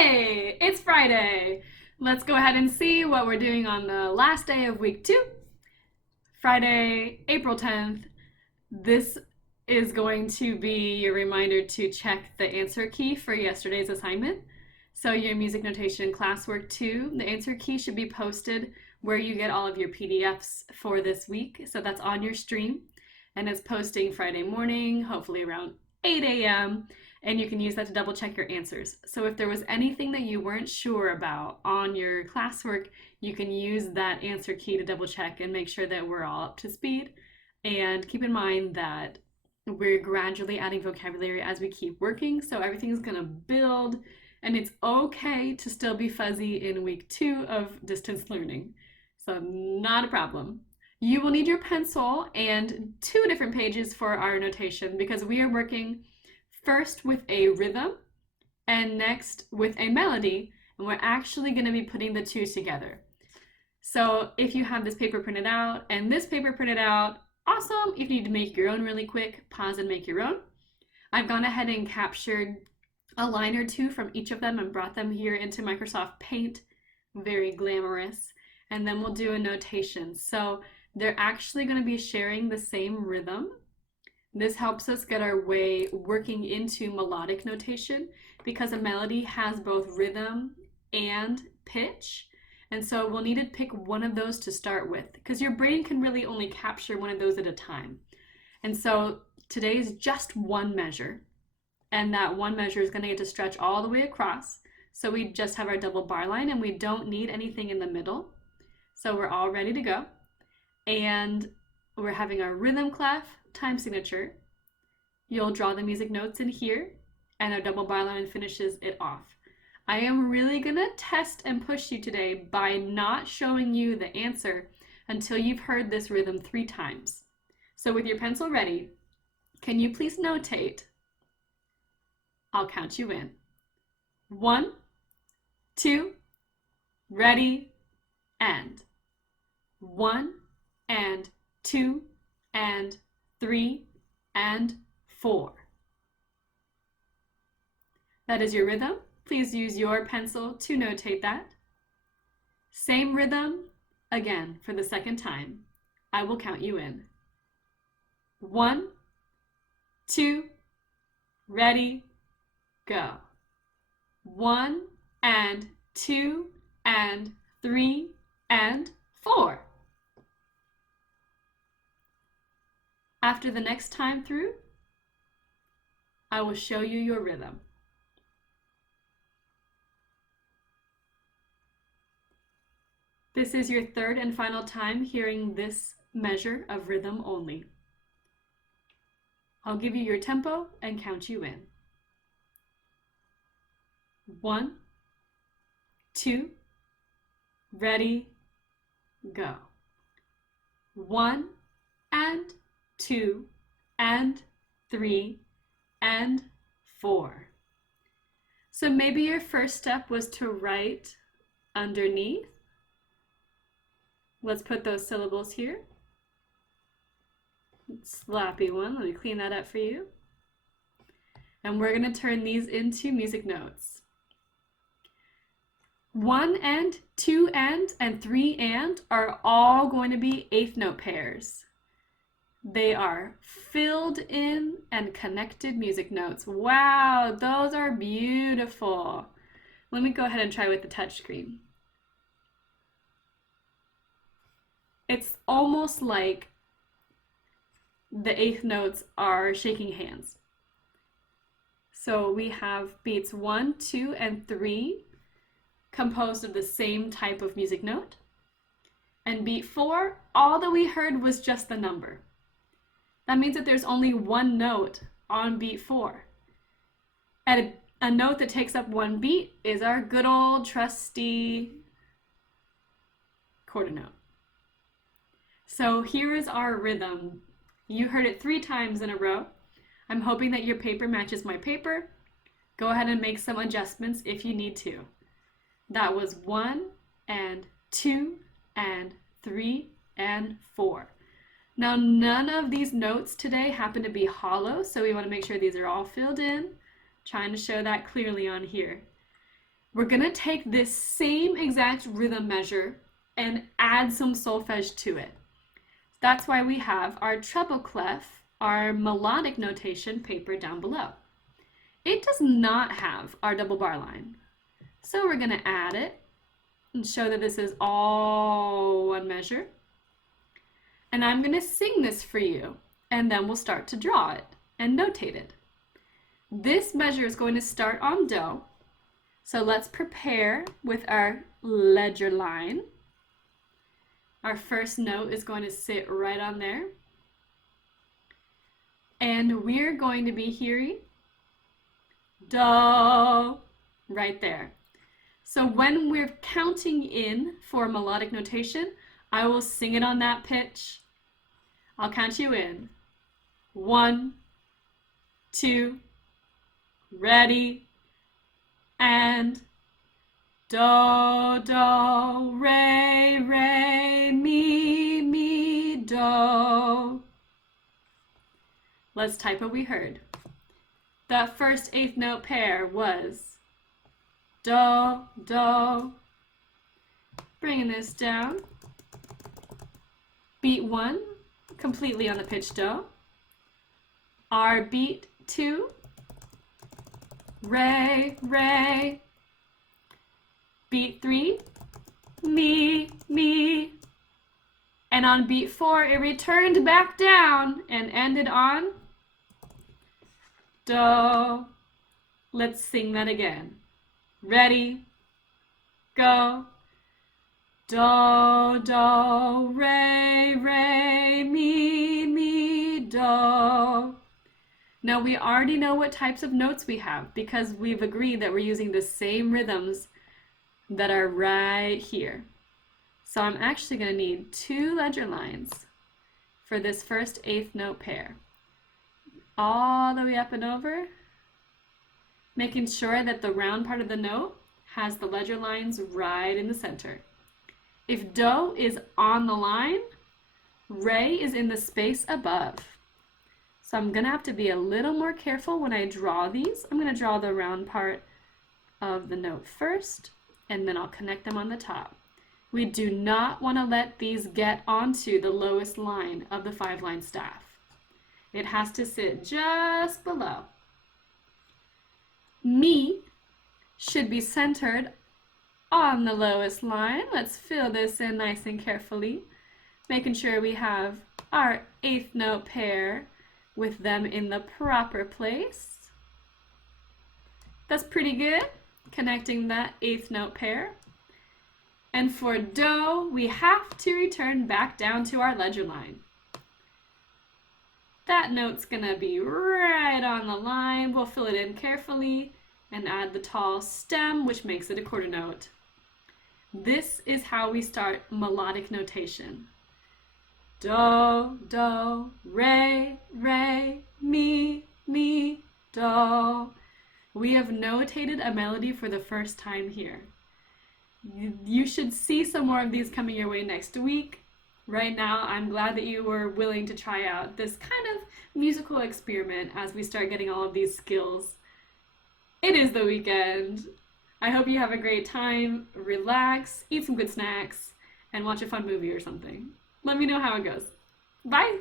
Hey, it's Friday. Let's go ahead and see what we're doing on the last day of week 2, Friday, April 10th. This is going to be your reminder to check the answer key for yesterday's assignment. So your music notation classwork 2, the answer key should be posted where you get all of your PDFs for this week. So that's on your stream, and it's posting Friday morning, hopefully around 8 a.m. And you can use that to double check your answers. So if there was anything that you weren't sure about on your classwork, you can use that answer key to double check and make sure that we're all up to speed. And keep in mind that we're gradually adding vocabulary as we keep working, so everything's gonna build, and it's okay to still be fuzzy in week 2 of distance learning. So not a problem. You will need your pencil and 2 different pages for our notation because we are working first with a rhythm and next with a melody, and we're actually going to be putting the 2 together. So if you have this paper printed out and this paper printed out, awesome. If you need to make your own really quick, pause and make your own. I've gone ahead and captured a line or 2 from each of them and brought them here into Microsoft Paint. Very glamorous. And then we'll do a notation. So they're actually going to be sharing the same rhythm. This helps us get our way working into melodic notation because a melody has both rhythm and pitch. And so we'll need to pick one of those to start with because your brain can really only capture one of those at a time. And so today is just one measure, and that one measure is going to get to stretch all the way across. So we just have our double bar line and we don't need anything in the middle. So we're all ready to go. And we're having our rhythm clef time signature. You'll draw the music notes in here, and our double bar line finishes it off. I am really gonna test and push you today by not showing you the answer until you've heard this rhythm 3 times. So with your pencil ready, can you please notate? I'll count you in. 1, 2, ready, and 1 and 2 and 3 and 4. That is your rhythm. Please use your pencil to notate that. Same rhythm again for the second time. I will count you in. 1, 2, ready, go. 1 and 2 and 3 and 4. After the next time through, I will show you your rhythm. This is your 3rd and final time hearing this measure of rhythm only. I'll give you your tempo and count you in. 1, 2, ready, go. 1 and 2 and 3 and 4. So maybe your first step was to write underneath. Let's put those syllables here. Sloppy one. Let me clean that up for you. And we're going to turn these into music notes. 1 and 2 and 3 and are all going to be 8th note pairs. They are filled in and connected music notes. Wow, those are beautiful. Let me go ahead and try with the touchscreen. It's almost like the 8th notes are shaking hands. So we have beats 1, 2, and 3 composed of the same type of music note. And beat 4, all that we heard was just the number. That means that there's only one note on beat 4. And a note that takes up 1 beat is our good old trusty quarter note. So here is our rhythm. You heard it 3 times in a row. I'm hoping that your paper matches my paper. Go ahead and make some adjustments if you need to. That was 1 and 2 and 3 and 4. Now, none of these notes today happen to be hollow, so we want to make sure these are all filled in. Trying to show that clearly on here. we're gonna take this same exact rhythm measure and add some solfege to it. That's why we have our treble clef, our melodic notation paper down below. It does not have our double bar line. So we're gonna add it and show that this is all one measure. And I'm gonna sing this for you, and then we'll start to draw it and notate it. This measure is going to start on do. So let's prepare with our ledger line. Our first note is going to sit right on there. And we're going to be hearing do right there. So when we're counting in for melodic notation, I will sing it on that pitch. I'll count you in. 1, 2, ready, and do, do, re, re, mi, mi, do. Let's type what we heard. That first eighth note pair was do, do. Bringing this down. Beat 1, completely on the pitch do. Our beat 2, re, re. Beat 3, mi, mi. And on beat 4, it returned back down and ended on do. Let's sing that again. Ready, go. Do, do, re, re, mi, mi, do. Now we already know what types of notes we have because we've agreed that we're using the same rhythms that are right here. So I'm actually going to need 2 ledger lines for this first eighth note pair. All the way up and over, making sure that the round part of the note has the ledger lines right in the center. If do is on the line, re is in the space above. So I'm gonna have to be a little more careful when I draw these. I'm gonna draw the round part of the note first, and then I'll connect them on the top. We do not want to let these get onto the lowest line of the 5-line staff. It has to sit just below. Mi should be centered on the lowest line. Let's fill this in nice and carefully, making sure we have our eighth note pair with them in the proper place. That's pretty good, connecting that eighth note pair. And for do, we have to return back down to our ledger line. That note's gonna be right on the line. We'll fill it in carefully and add the tall stem, which makes it a quarter note. This is how we start melodic notation. Do, do, re, re, mi, mi, do. We have notated a melody for the first time here. You should see some more of these coming your way next week. Right now, I'm glad that you were willing to try out this kind of musical experiment as we start getting all of these skills. It is the weekend. I hope you have a great time, relax, eat some good snacks, and watch a fun movie or something. Let me know how it goes. Bye!